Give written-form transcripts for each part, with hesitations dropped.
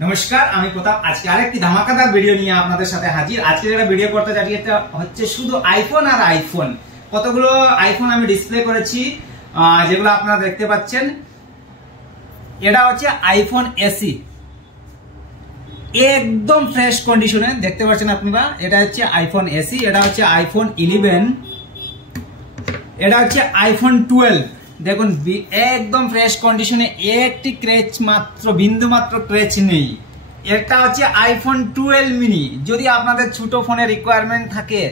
নমস্কার, আমি প্রতাপ। আজকে আরেকটি ধামাকাদার ভিডিও নিয়ে আপনাদের সাথে হাজির। আজকে যেটা ভিডিও করতে যাচ্ছি এটা হচ্ছে শুধু আইফোন আর আইফোন। কতগুলো আইফোন আমি ডিসপ্লে করেছি, যেগুলো আপনারা দেখতে পাচ্ছেন। এটা হচ্ছে আইফোন এসি, একদম ফ্রেশ কন্ডিশনে দেখতে পাচ্ছেন আপনারা। এটা হচ্ছে আইফোন এসি, এটা হচ্ছে আইফোন 11, এটা হচ্ছে আইফোন 12। দেখুন একদম ফ্রেশ কন্ডিশনে, একটি ক্র্যাচ মাত্র, বিন্দু মাত্র ক্র্যাচ নেই। এটা হচ্ছে আইফোন 12 মিনি। যদি আপনাদের ছোট ফোনের রিকোয়ারমেন্ট থাকে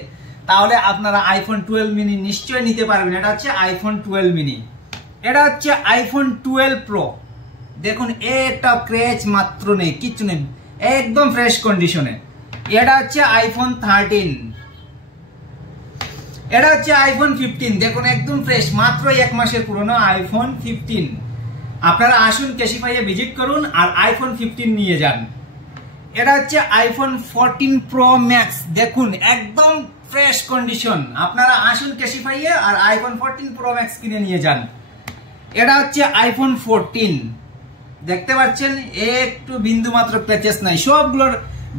তাহলে আপনারা আইফোন 12 মিনি নিশ্চয়ই নিতে পারবেন। এটা হচ্ছে আইফোন 12 মিনি। এটা হচ্ছে আইফোন 12 প্রো। দেখুন একটা ক্র্যাচ মাত্র নেই, কিচ্ছু নেই, একদম ফ্রেশ কন্ডিশনে। এটা হচ্ছে আইফোন 13, এটা হচ্ছে আইফোন 15। দেখুন একদম ফ্রেশ, মাত্র 1 মাসের পুরনো আইফোন 15। আপনারা আসুন ক্যাশিফাইয়ে ভিজিট করুন আর আইফোন 15 নিয়ে যান। এটা হচ্ছে আইফোন 14 প্রো ম্যাক্স। দেখুন একদম ফ্রেশ কন্ডিশন। আপনারা আসুন ক্যাশিফাইয়ে আর আইফোন 14 প্রো ম্যাক্স কিনে নিয়ে যান। এটা হচ্ছে আইফোন 14। দেখতে পাচ্ছেন একটু বিন্দু মাত্র ক্র্যাচেস নাই। সবগুলোর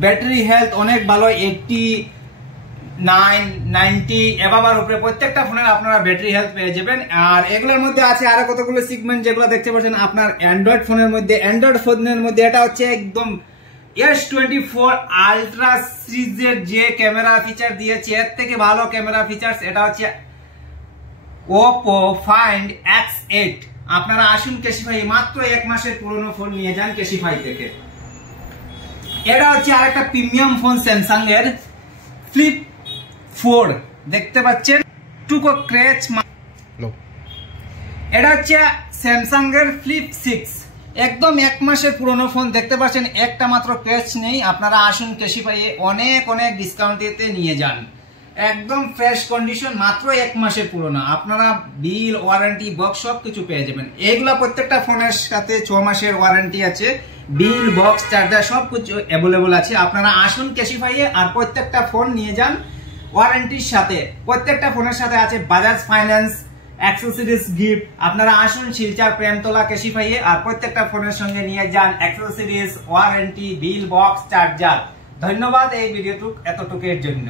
ব্যাটারি হেলথ অনেক ভালো, 89, 90 এভাবার উপরে প্রত্যেকটা ফোনের আপনারা ব্যাটারি হেলথ পেয়ে যাবেন। আর এগুলোর মধ্যে আছে আরো কতগুলো সেগমেন্ট, যেগুলো দেখতে পাচ্ছেন আপনার অ্যান্ড্রয়েড ফোনের মধ্যে। অ্যান্ড্রয়েড ফোনের মধ্যে এটা হচ্ছে একদম S24 আলট্রা সিরিজের যে ক্যামেরা ফিচার দিয়েছে, এর থেকে ভালো ক্যামেরা ফিচার্স। এটা হচ্ছে Oppo Find X8। আপনারা আসুন ক্যাশিফাই, মাত্র 1 মাসের পুরনো ফোন নিয়ে যান ক্যাশিফাই থেকে। এটা হচ্ছে আরেকটা প্রিমিয়াম ফোন স্যামসাং এর ফ্লিপ 4। দেখতে পাচ্ছেন টুকো ক্র্যাচ। এটা হচ্ছে স্যামসাং এর ফ্লিপ 6, একদম 1 মাসের পুরনো ফোন। দেখতে পাচ্ছেন একটা মাত্র ক্র্যাচ নেই। আপনারা আসুন ক্যাশিফাইয়ে, অনেক অনেক ডিসকাউন্টেতে নিয়ে যান। একদম ফ্রেশ কন্ডিশন, মাত্র 1 মাসের পুরনো। আপনারা বিল, ওয়ারেন্টি, বক্স সব কিছু পেয়ে যাবেন। এগুলা প্রত্যেকটা ফোনের সাথে 6 মাসের ওয়ারেন্টি আছে। বিল, বক্স, চার্জার সব কিছু অ্যাভেলেবল আছে। আপনারা আসুন ক্যাশিফাইয়ে আর প্রত্যেকটা ফোন নিয়ে যান ওয়ারেন্টির সাথে। প্রত্যেকটা ফোনের সাথে আছে বাজাজ ফাইন্যান্স, অ্যাক্সেসরিজ গিফট। আপনারা আসুন শিলচর প্রেমতলা ক্যাশিফাইয়ে আর প্রত্যেকটা ফোনের সঙ্গে নিয়ে যান অ্যাক্সেসরিজ, ওয়ারেন্টি, বিল, বক্স, চার্জার। ধন্যবাদ এই ভিডিওটুক এতটুকুর জন্য।